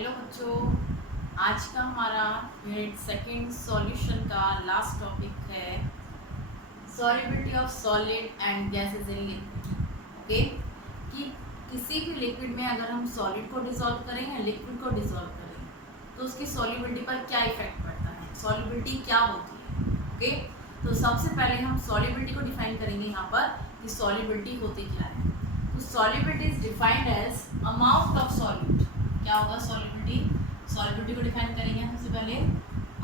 Hello बच्चों, आज का हमारा यूनिट सेकंड सॉल्यूशन का लास्ट टॉपिक है solubility of solid and gases in liquid. Okay, कि किसी भी लिक्विड में अगर हम सॉलिड को डिसॉल्व करें या लिक्विड को डिसॉल्व करें तो उसकी सॉल्युबिलिटी पर क्या इफेक्ट पड़ता है, सॉल्युबिलिटी क्या होती है। ओके, तो सबसे पहले हम सॉल्युबिलिटी को डिफाइन करेंगे यहाँ पर कि सॉल्युबिलिटी होती क्या है। तो solubility is defined as amount of solute. क्या होगा सॉल्युबिलिटी? सॉल्युबिलिटी को डिफाइन करेंगे सबसे पहले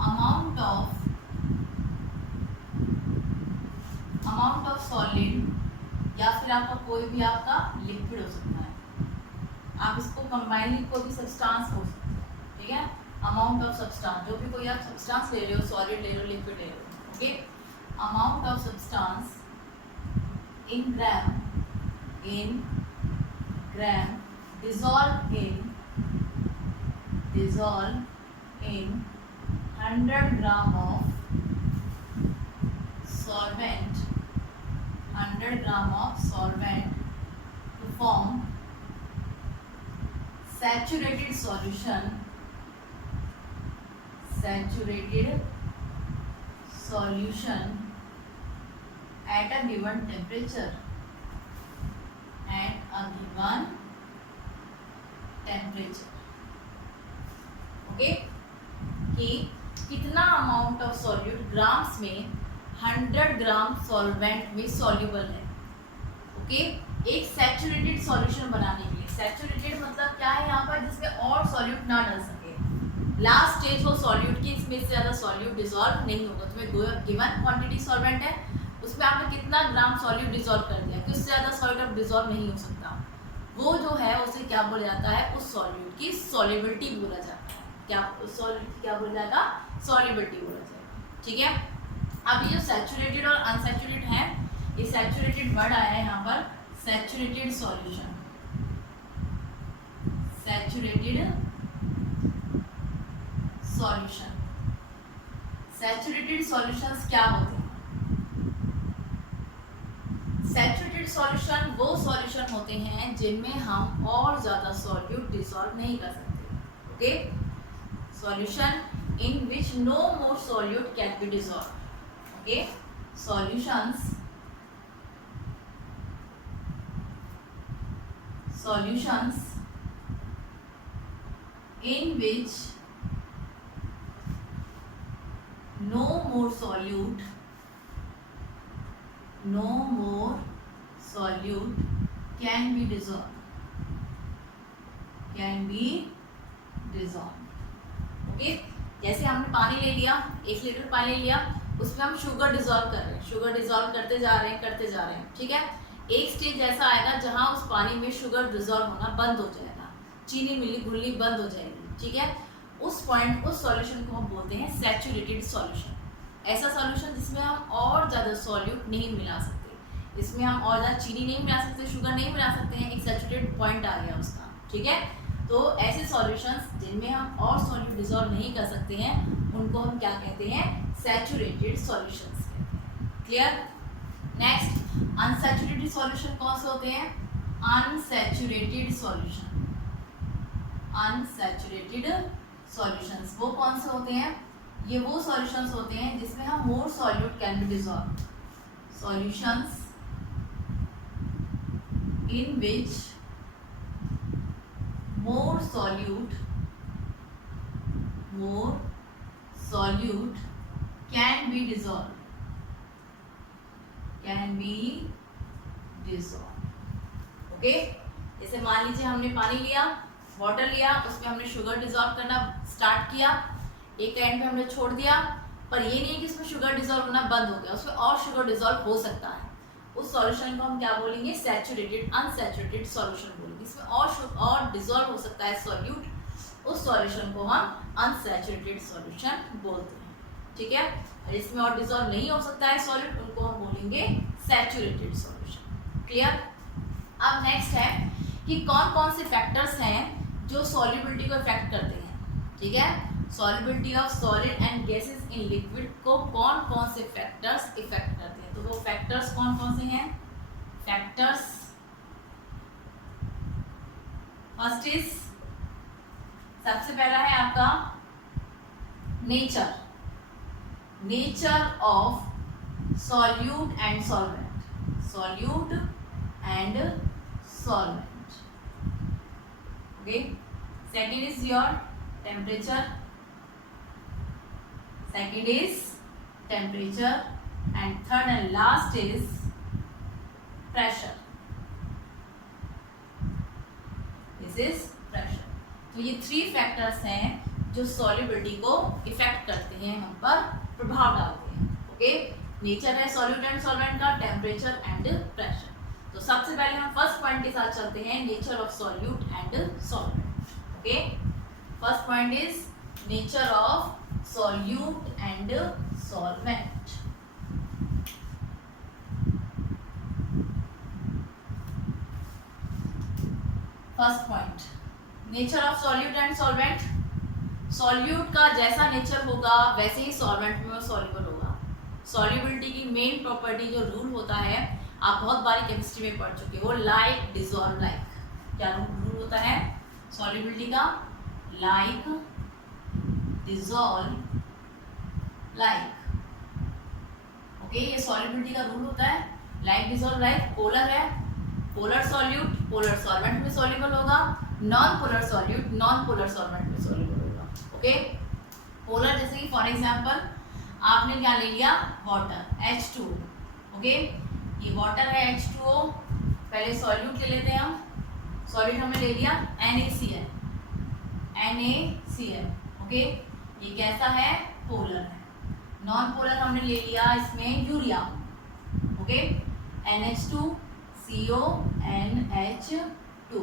अमाउंट ऑफ सॉलिड, या फिर आपका कोई भी आपका लिक्विड हो सकता है। आप इसको कंबाइन कोई भी सब्सटेंस हो सकता है, ठीक है। अमाउंट ऑफ सब्सटेंस, जो भी कोई आप सब्सटेंस ले रहे हो, सॉलिड ले रहे हो, लिक्विड ले रहे हो, okay. Amount of substance in gram dissolve in 100 gram of solvent to form saturated solution at a given temperature, okay, कि कितना अमाउंट ऑफ सॉल्यूट ग्राम्स में 100 ग्राम सॉल्वेंट में सॉल्यूबल है। ओके, एक सैचुरेटेड सॉल्यूशन बनाने के लिए, सैचुरेटेड मतलब क्या है यहाँ पर, जिसमें और सॉल्यूट ना डल सके, लास्ट स्टेज हो सॉल्यूट की, इसमें से ज़्यादा सॉल्यूट डिसॉल्व नहीं होगा। तुम्हें गिवन क्वांटिटी सॉल्वेंट है, उसमें आपने कितना ग्राम सॉल्यूट डिसॉल्व कर दिया, कि उससे ज़्यादा सॉल्यूट अब डिसॉल्व नहीं हो सकता। वो जो है उसे क्या बोला जाता है, उस सॉल्यूट की सॉल्युबिलिटी बोला जाता है। क्या उस सॉल्यूट क्या बोला जाएगा, सॉल्युबिलिटी बोला जाएगा, ठीक है। अब ये जो सैचुरेटेड और अनसैचुरेटेड है, ये सैचुरेटेड वर्ड आया है यहाँ पर, सैचुरेटेड सॉल्यूशन। सैचुरेटेड सॉल्यूशंस क्या होते हैं? सैचुरेटेड सॉल्यूशन वो सॉल्यूशन होते हैं जिनमें हम और ज़्यादा सॉल्यूट डिसॉल्व नहीं कर सकते। Okay, solution in which no more solute can be dissolve. Okay, solutions in which no more solute can be dissolved, okay. जैसे हमने पानी ले लिया, 1 लीटर पानी ले लिया, उसमें हम शुगर डिसॉल्व कर रहे हैं, शुगर डिसॉल्व करते जा रहे हैं, ठीक है। एक स्टेज ऐसा आएगा जहां उस पानी में शुगर डिसॉल्व होना बंद हो जाएगा, चीनी मिली घुलनी बंद हो जाएगी, ठीक है। उस पॉइंट, उस सॉल्यूशन को हम बोलते हैं सैचुरेटेड सॉल्यूशन। ऐसा सॉल्यूशन जिसमें हम और ज़्यादा सॉल्यूट नहीं मिला सकते, इसमें हम और ज़्यादा चीनी नहीं मिला सकते, शुगर नहीं मिला सकते हैं, एक सैचुरेटेड पॉइंट आ गया उसका, ठीक है। तो ऐसे सॉल्यूशंस जिनमें हम और सॉल्यूट डिसॉल्व नहीं कर सकते हैं, उनको हम क्या कहते हैं, सैचुरेटेड सॉल्यूशंस कहते हैं। क्लियर? नेक्स्ट, अनसैचुरेटेड सॉल्यूशन कौन से होते हैं? अनसैचुरेटेड सॉल्यूशंस वो कौन से होते हैं? ये वो सॉल्यूशंस होते हैं जिसमें हम मोर solute can be dissolve, solutions in which more solute can be dissolved, okay. जैसे मान लीजिए हमने पानी लिया, वाटर लिया, उसमें हमने शुगर डिसॉल्व करना स्टार्ट किया, एक टाइम पे हमने छोड़ दिया, पर ये नहीं कि इसमें शुगर डिसॉल्व होना बंद हो गया, उसमें और शुगर डिसॉल्व हो सकता है। उस सॉल्यूशन को हम क्या बोलेंगे, सैचुरेटेड अनसैचुरेटेड सॉल्यूशन बोलेंगे। इसमें और डिसॉल्व हो सकता है सॉल्यूट, उस सॉल्यूशन को हम अनसैचुरेटेड सॉल्यूशन बोलते हैं, ठीक है। और इसमें और डिसॉल्व नहीं हो सकता है सॉल्यूट, उनको हम बोलेंगे सैचुरेटेड सॉल्यूशन। क्लियर? अब नेक्स्ट है कि कौन कौन से फैक्टर्स हैं जो सॉल्युबिलिटी को इफेक्ट करते हैं, ठीक है। Solubility of solid and gases in liquid को कौन कौन से फैक्टर्स इफेक्ट करते हैं? तो वो फैक्टर्स कौन कौन से हैं? फैक्टर्स, फर्स्ट इज सबसे पहला है आपका nature, nature of solute and solvent, solute and solvent. Okay, second is your temperature, second is temperature and third and last is pressure, this is pressure. तो ये 3 फैक्टर्स हैं जो सॉल्युबिलिटी को effect करते हैं, हम पर प्रभाव डालते हैं। ओके, नेचर है सॉल्यूट एंड सॉल्वेंट का, टेम्परेचर एंड प्रेशर। तो सबसे पहले हम फर्स्ट पॉइंट के साथ चलते हैं, nature of solute and solvent. Okay, first point is nature of solute and solvent. First point, nature of solute and solvent. Solute का जैसा नेचर होगा वैसे ही सॉल्वेंट में सॉल्युबल होगा। सॉल्युबिलिटी की मेन प्रॉपर्टी जो रूल होता है, आप बहुत बारी केमिस्ट्री में पढ़ चुके हो, लाइक डिसॉल्व लाइक। क्या रूल होता है सॉल्युबिलिटी का? Like dissolve like. ओके, ये सॉल्युबिलिटी का रूल होता है, लाइक डिसॉल्व लाइक। पोलर है, पोलर सॉल्यूट पोलर सॉल्वेंट में सॉल्युबल होगा, non polar solute non polar solvent में सॉल्युबल होगा। ओके, पोलर जैसे कि फॉर एग्जांपल आपने क्या ले लिया, वाटर H2O। ओके, ये वाटर है H2O, पहले सॉल्यूट ले लेते हैं हम। सॉल्यूट हमने ले लिया NaCl, NaCl। ओके, ये कैसा है, पोलर है। नॉन पोलर हमने ले लिया इसमें urea. Okay, NH2 CO NH2,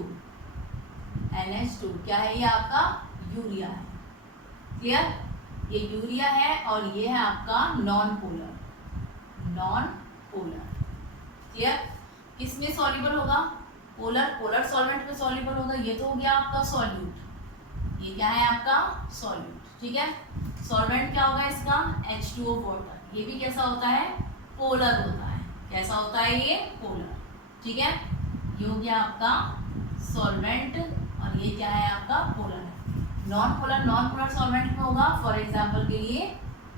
NH2 क्या है, ये आपका यूरिया है। क्लियर, ये यूरिया है और ये है आपका non polar, non polar. Clear, किसमें सॉल्युबल होगा, पोलर, पोलर सॉल्वेंट में सॉल्युबल होगा। ये तो हो गया आपका सॉल्यूट, ये क्या है आपका सॉल्यूट। ठीक है, सॉल्वेंट क्या होगा इसका, H2O वाटर। ये भी कैसा होता है, पोलर होता है। कैसा होता है ये, पोलर। ठीक है, ये हो गया आपका सॉल्वेंट और ये क्या है आपका, पोलर है। नॉन पोलर सॉल्वेंट में होगा, फॉर एग्जांपल के लिए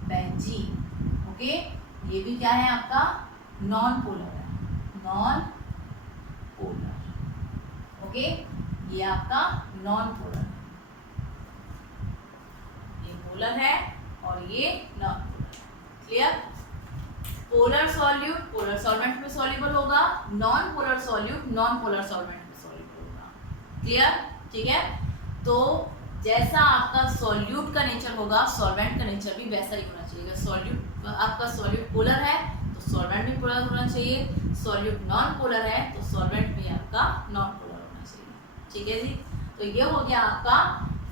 बेंजीन। ओके, ये भी क्या है आपका, नॉन पोलर है, नॉन पोलर। ओके, ये आपका नॉन पोलर है, ये पोलर है और ये non polar. Clear, polar solute polar solvent में सॉल्युबल होगा, non polar solute non polar solvent में सॉल्युबल होगा। क्लियर, ठीक है। तो जैसा आपका सॉल्यूट का नेचर होगा, सॉल्वेंट का नेचर भी वैसा ही होना चाहिए। सॉल्यूट आपका सॉल्यूट पोलर है तो सॉल्वेंट भी पोलर होना चाहिए, सॉल्यूट नॉन पोलर है तो सॉल्वेंट भी आपका नॉन पोलर होना चाहिए। ठीक है जी, तो ये हो गया आपका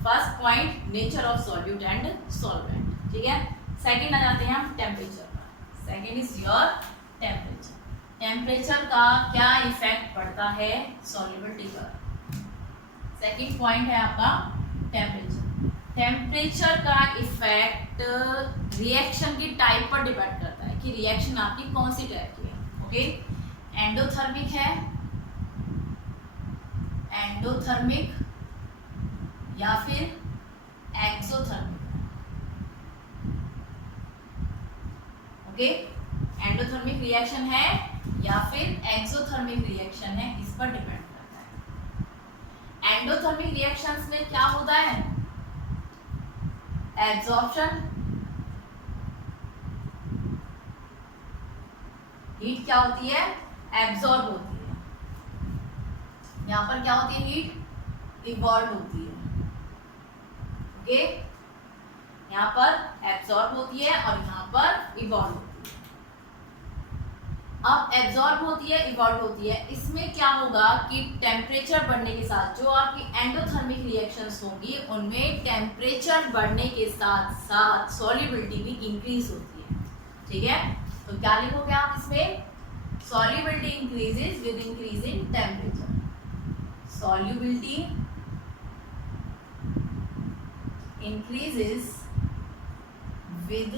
first point, nature of solute and solvent. ठीक है, सेकंड आ जाते हैं हम temperature. Second is your temperature. Temperature का क्या इफेक्ट पड़ता है सॉल्युबिलिटी पर? सेकेंड पॉइंट है आपका टेम्परेचर। टेम्परेचर का इफेक्ट रिएक्शन की टाइप पर डिपेंड करता है कि रिएक्शन आपकी कौन सी टाइप की है। ओके, एंडोथर्मिक है, एंडोथर्मिक या फिर एक्सोथर्मिक। ओके, एंडोथर्मिक रिएक्शन है या फिर एक्सोथर्मिक रिएक्शन है, इस पर डिपेंड करता है। एंडोथर्मिक रिएक्शंस में क्या होता है, एब्जॉर्प्शन, हीट क्या होती है, एब्जॉर्ब होती है। यहाँ पर क्या होती है, हीट इवॉल्व होती है। ओके, यहाँ पर एब्जॉर्ब होती है और यहाँ पर इवॉल्व होती है। अब एब्जॉर्ब होती है, इवॉल्व होती है, इसमें क्या होगा कि टेम्परेचर बढ़ने के साथ जो आपकी एंडोथर्मिक रिएक्शंस होंगी उनमें टेम्परेचर बढ़ने के साथ साथ सॉल्युबिलिटी भी इंक्रीज होती है। ठीक है, तो क्या लिखोगे आप इसमें, solubility increases with increase in temperature. Solubility increases with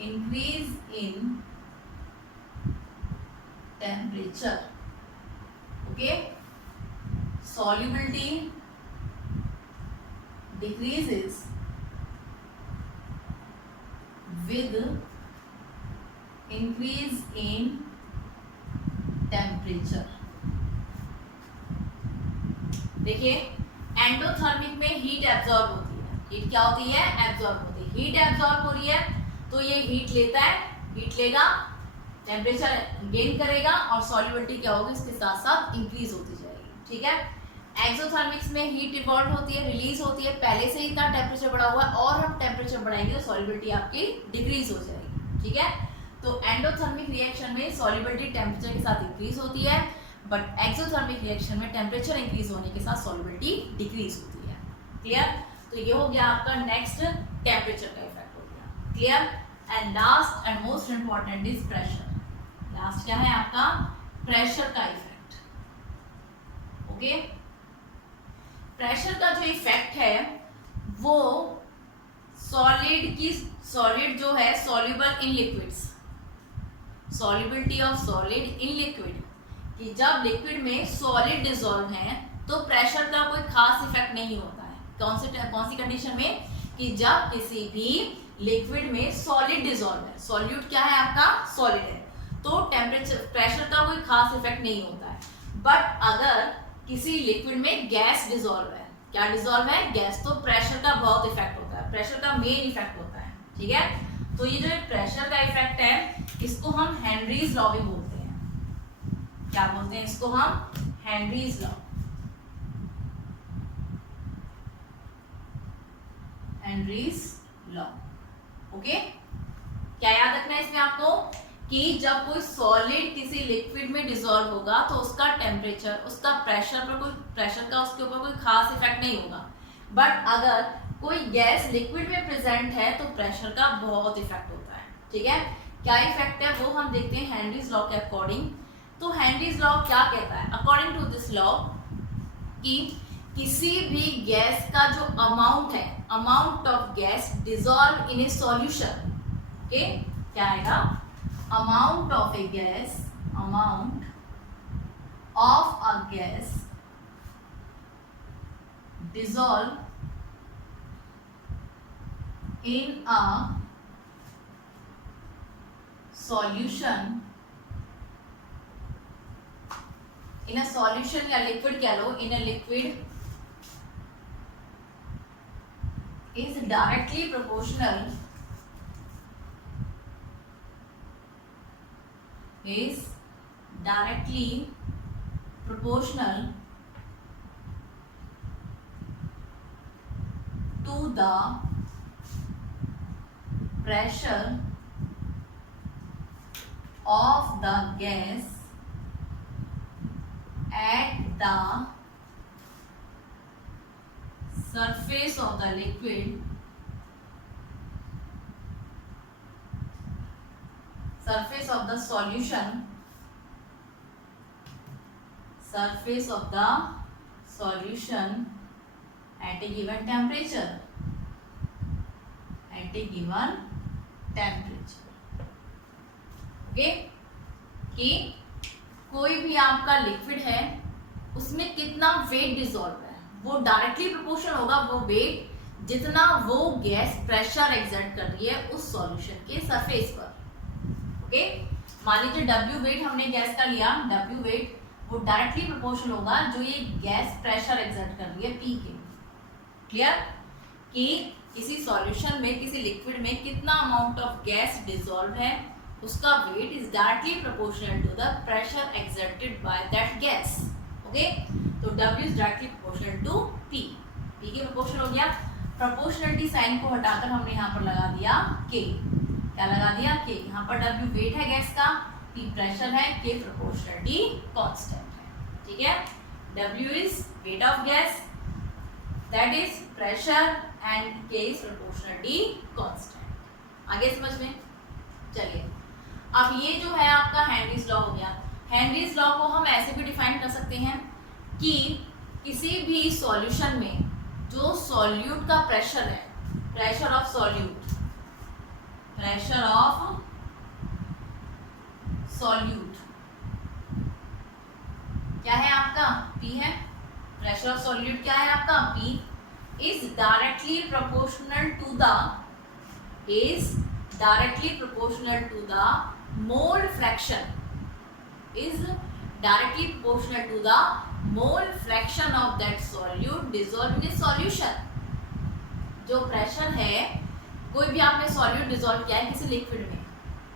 increase in temperature. Okay, solubility decreases with increase in temperature। देखिए एंडोथर्मिक में हीट एब्जॉर्ब होती है, हीट क्या होती है, एब्जॉर्ब होती है। हीट एब्जॉर्ब हो रही है तो ये हीट लेता है, हीट लेगा, टेम्परेचर गेन करेगा और सॉल्युबिलिटी क्या होगी इसके साथ साथ इंक्रीज होती जाएगी, ठीक है। एक्सोथर्मिक्स में हीट इवॉल्व होती है, रिलीज होती है, पहले से ही इतना टेम्परेचर बढ़ा हुआ है और हम टेम्परेचर बढ़ाएंगे तो सॉल्युबिलिटी आपकी डिक्रीज हो जाएगी, ठीक है। तो एंडोथर्मिक रिएक्शन में सॉल्युबिलिटी टेम्परेचर के साथ इंक्रीज होती है, बट एक्सोथर्मिक रिएक्शन में टेम्परेचर इंक्रीज होने के साथ सॉल्युबिलिटी डिक्रीज होती है। क्लियर? तो ये हो गया आपका नेक्स्ट टेम्परेचर का इफेक्ट हो गया। Clear? And last and most important is pressure. Last क्या है आपका, प्रेशर का इफेक्ट। ओके, प्रेशर का जो इफेक्ट है वो सॉलिड जो है soluble in liquids, solubility of solid in liquid, कि जब लिक्विड में सॉलिड डिसॉल्व है तो प्रेशर का कोई खास इफेक्ट नहीं होता है। कौन सी कंडीशन में, कि जब किसी भी लिक्विड में सॉलिड डिसॉल्व है, सॉल्यूट क्या है आपका, सॉलिड है, तो टेम्परेचर प्रेशर का कोई खास इफेक्ट नहीं होता है। बट अगर किसी लिक्विड में गैस डिसॉल्व है, क्या डिसॉल्व है, गैस, तो प्रेशर का बहुत इफेक्ट होता है, प्रेशर का मेन इफेक्ट होता है, ठीक है। तो ये जो प्रेशर का इफेक्ट है इसको हम हेनरीज लॉ भी बोलते हैं। क्या बोलते हैं इसको हम, Henry's law, Henry's law. Okay, क्या याद रखना है इसमें आपको, कि जब कोई सॉलिड किसी लिक्विड में डिसॉल्व होगा तो उसका टेम्परेचर, उसका प्रेशर का उसके ऊपर कोई खास इफेक्ट नहीं होगा। बट अगर कोई गैस लिक्विड में प्रेजेंट है तो प्रेशर का बहुत इफेक्ट होता है, ठीक है। क्या इफेक्ट है वो हम देखते हैं हेनरीज लॉ के अकॉर्डिंग। तो हेनरीज लॉ क्या कहता है, अकॉर्डिंग टू दिस लॉ, कि किसी भी गैस का जो अमाउंट है, amount of gas dissolve in A solution, okay, क्या आएगा, amount of a gas dissolve in a solution, या लिक्विड कह लो, in a liquid is directly proportional to the pressure of the gas at the surface of the liquid, surface of the solution, surface of the solution at a given temperature, at a given temperature। Okay, कि कोई भी आपका liquid है उसमें कितना wait dissolve है वो directly proportional होगा, वो वेट जितना वो गैस प्रेशर एक्सर्ट कर रही है उस सॉल्यूशन के सरफेस पर। ओके, मान लीजिए W वेट हमने गैस का लिया, W वेट वो डायरेक्टली प्रोपोर्शनल होगा जो ये गैस प्रेशर एक्सर्ट कर रही है P के। क्लियर? कि किसी सॉल्यूशन में, किसी लिक्विड में कितना अमाउंट ऑफ गैस डिसॉल्व है उसका weight is directly proportional to the pressure exerted by that gas. Okay, तो W is directly proportional to P, P के प्रोपोर्शनल हो गया। प्रोपोर्शनलिटी साइन को हटाकर हमने यहाँ पर लगा दिया K। क्या लगा दिया, K। यहाँ पर W वेट है गैस का, P प्रेशर है, K प्रोपोर्शनलिटी कांस्टेंट है, ठीक है। W is wait of gas, that is pressure, and K is proportionality constant. आगे समझ में? चलिए, अब ये जो है आपका हेनरीज लॉ हो गया। हेनरीज लॉ को हम ऐसे भी डिफाइन कर सकते हैं कि किसी भी सॉल्यूशन में जो सॉल्यूट का प्रेशर है, pressure of solute, pressure of solute क्या है आपका, P है। प्रेशर ऑफ सॉल्यूट क्या है आपका, P। is directly proportional to the mole fraction, is directly proportional to the mole fraction of that solute dissolved in a solution. जो pressure है, कोई भी आपने सॉल्यूट डिसॉल्व किया है किसी लिक्विड में,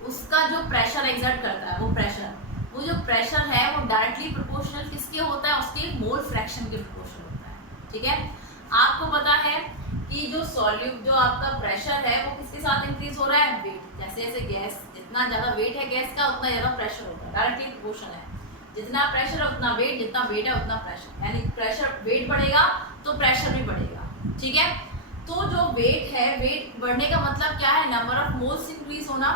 उसका जो प्रेशर एग्जर्ट करता है वो जो प्रेशर है वो डायरेक्टली प्रोपोर्शनल किसके होता है, उसके मोल फ्रैक्शन के प्रोपोर्शनल होता है। ठीक है, आपको पता है कि जो सॉल्यूट जो आपका प्रेशर है वो किसके साथ इंक्रीज हो रहा है, वेट। जैसे जैसे गैस, जितना ज़्यादा वेट है गैस का उतना ज़्यादा प्रेशर होता है, डायरेक्टली प्रोपोर्शनल है। जितना प्रेशर है उतना वेट, जितना वेट है उतना प्रेशर, यानी प्रेशर वेट बढ़ेगा तो प्रेशर भी बढ़ेगा। ठीक है, तो जो वेट है, वेट बढ़ने का मतलब क्या है, नंबर ऑफ मोल्स इंक्रीज होना,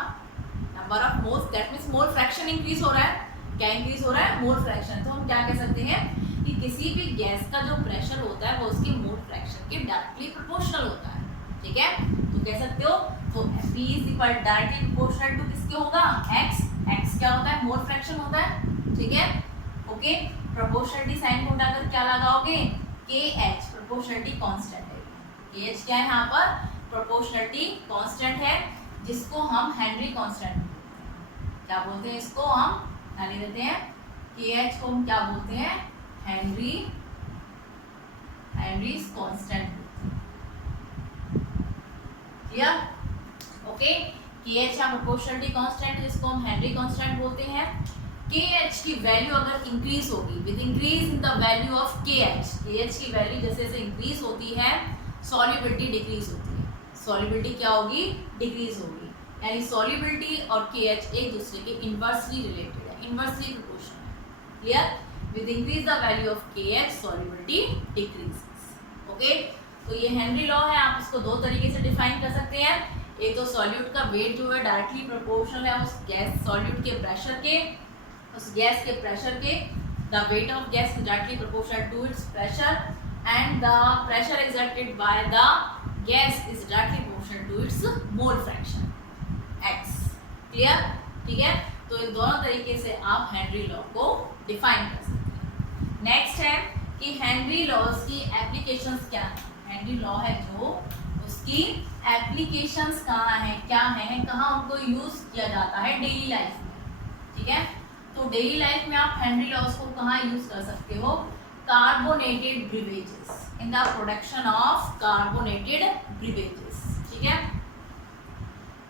number of moles, that means mole fraction increase हो रहा है। क्या इंक्रीज हो रहा है, मोल फ्रैक्शन। तो हम क्या कह सकते हैं कि किसी भी गैस का जो प्रेशर होता है वो उसके मोल फ्रैक्शन के डायरेक्टली प्रोपोर्शनल होता है। ठीक है, तो कह सकते हो तो P is equal directly proportional to किसके होगा, x। x क्या होता है, मोल फ्रैक्शन होता है। ठीक है, ओके, प्रोपोर्शनलिटी साइन को हटाकर क्या लगाओगे, KH, प्रोपोर्शनलिटी कांस्टेंट है। KH क्या है यहाँ पर, प्रोपोर्शनलिटी कांस्टेंट है, जिसको हम हेनरी कांस्टेंट क्या बोलते हैं, इसको हम ध्यान देते हैं, KH को हम क्या बोलते हैं, Henrys constant. Clear, okay. KH या प्रोपोर्शनलिटी कांस्टेंट जिसको हम हेनरी कांस्टेंट बोलते हैं। KH की वैल्यू अगर इंक्रीज होगी, with increase in the value of KH की वैल्यू जैसे जैसे इंक्रीज होती है सॉल्युबिलिटी डिक्रीज होती है। सॉल्युबिलिटी क्या होगी, डिक्रीज होगी, यानी सॉल्युबिलिटी और KH एक दूसरे के इनवर्सली रिलेटेड है, इनवर्सली प्रोपोर्शनल है। Clear, with increase the value of KH solubility decreases. Okay, तो ये हेनरी लॉ है, आप इसको दो तरीके से डिफाइन कर सकते हैं। एक तो सॉल्यूट का वेट जो है डायरेक्टली प्रोपोर्शनल है उस गैस सॉल्यूट के प्रेशर के, उस गैस के प्रेशर के, the weight of gas is directly proportional to its pressure and the pressure exerted by the gas is directly proportional to its mole fraction x। Clear, ठीक है, तो इन दोनों तरीके से आप हेनरी लॉ को डिफाइन कर सकते हैं। नेक्स्ट है कि हेनरी लॉज की एप्लीकेशंस क्या है। हेनरी लॉ है जो, उसकी एप्लीकेशंस कहाँ है, क्या है, कहाँ उनको यूज किया जाता है डेली लाइफ में। ठीक है, तो डेली लाइफ में आप हेनरी लॉज को कहाँ यूज कर सकते हो, carbonated beverages, in the production of carbonated beverages. ठीक है,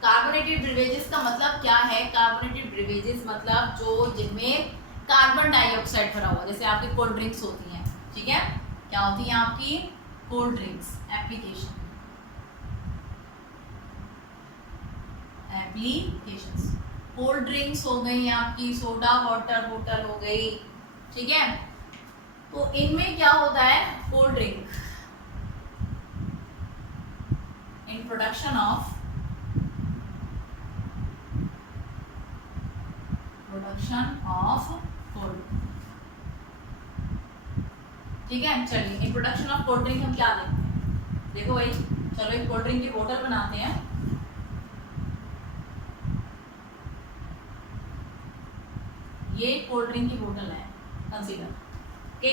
कार्बोनेटेड ब्रिवेजेस का मतलब क्या है, कार्बोनेटेड ब्रिवेजेस मतलब जो जिनमें कार्बन डाइऑक्साइड भरा हुआ, जैसे आपकी कोल्ड ड्रिंक्स होती हैं। ठीक है, क्या होती हैं आपकी cold drinks, applications, cold drinks हो गई आपकी, सोडा वाटर बोतल हो गई। ठीक है, तो इनमें क्या होता है, cold drink in production of cold. ठीक है, चलिए in production of cold drink हम क्या देखते हैं, देखो भाई, चलो एक कोल्ड ड्रिंक की बोतल बनाते हैं। ये कोल्ड ड्रिंक की बोतल है, कंसीडर। ओके,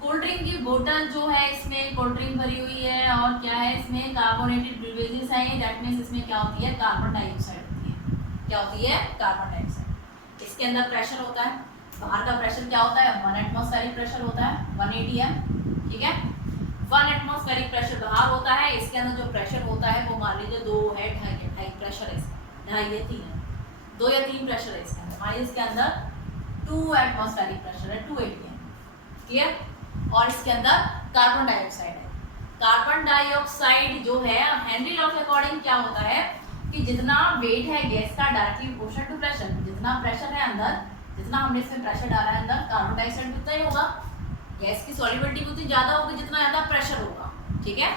कोल्ड ड्रिंक की बोतल जो है इसमें कोल्ड ड्रिंक भरी हुई है और क्या है, इसमें कार्बोनेटेड ब्रिवेजेस है, दैट मींस इसमें क्या होती है, कार्बन डाइऑक्साइड होती है। क्या होती है, कार्बन डाइऑक्साइड। इसके अंदर प्रेशर होता है, बाहर का प्रेशर क्या होता है, 1 एटमॉस्फेरिक प्रेशर होता है, 1 atm। ठीक है, 1 एटमॉस्फेरिक प्रेशर बाहर होता है, इसके अंदर जो प्रेशर होता है वो मान लीजिए 2 है, 2.5 प्रेशर है इसका, 2.5 या 3 है, 2 या 3 प्रेशर है इसके अंदर। मान लीजिए इसके अंदर 2 एटमॉस्फेरिक प्रेशर है, 2 atm। क्लियर, और इसके अंदर कार्बन डाइऑक्साइड है। कार्बन डाइऑक्साइड जो है हेनरी लॉ के अकॉर्डिंग क्या होता है कि जितना वेट है गैस का डायरेक्टली प्रोपोर्शनल टू प्रेशर, जितना प्रेशर है अंदर, जितना हमने इसमें प्रेशर डाला है अंदर, कार्बन डाइऑक्साइड उतना ही होगा, गैस की सॉल्युबिलिटी उतनी ज़्यादा होगी जितना ज़्यादा प्रेशर होगा। ठीक है,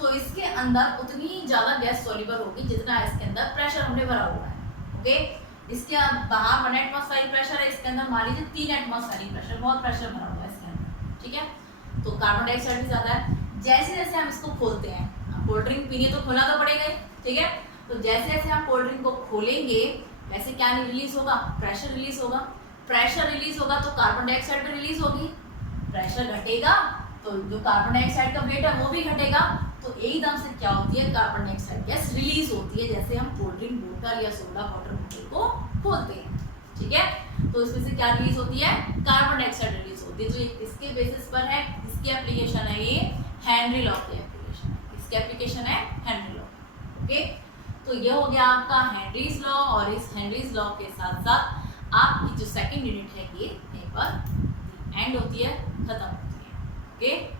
तो इसके अंदर उतनी ज़्यादा गैस सॉल्युबल होगी जितना इसके अंदर प्रेशर हमने भरा हुआ है। ओके, इसके बाहर 1 एटमॉस्फेरिक प्रेशर है, इसके अंदर मान लीजिए 3 एटमॉस्फेरिक प्रेशर, बहुत प्रेशर भरा हुआ है इसके अंदर। ठीक है, तो कार्बन डाइऑक्साइड भी ज़्यादा है। जैसे जैसे हम इसको खोलते हैं, कोल्ड ड्रिंक पीनी तो खोलना तो पड़ेगा ही। ठीक है, तो जैसे जैसे हम कोल्ड ड्रिंक को खोलेंगे वैसे क्या रिलीज होगा, प्रेशर रिलीज होगा। प्रेशर रिलीज होगा तो कार्बन डाइऑक्साइड भी रिलीज होगी। प्रेशर घटेगा तो जो कार्बन डाइऑक्साइड का वेट है वो भी घटेगा, तो एकदम से क्या होती है, कार्बन डाइऑक्साइड गैस रिलीज होती है, जैसे हम कोल्ड ड्रिंक बोतल या सोडा वाटर बोतल को खोलते हैं, ठीक है। तो इसमें से क्या रिलीज होती है, कार्बन डाइऑक्साइड रिलीज होती है। तो ये इसके बेसिस पर है, इसकी एप्लीकेशन है, ये हेनरी लॉ की एप्लीकेशन है। इसकी एप्लीकेशन है हेनरी लॉ, ओके। तो ये हो गया आपका हेनरीज लॉ, और इस हेनरीज लॉ के साथ साथ आपकी जो सेकंड यूनिट है ये यहीं पर एंड होती है, खत्म होती है, ओके।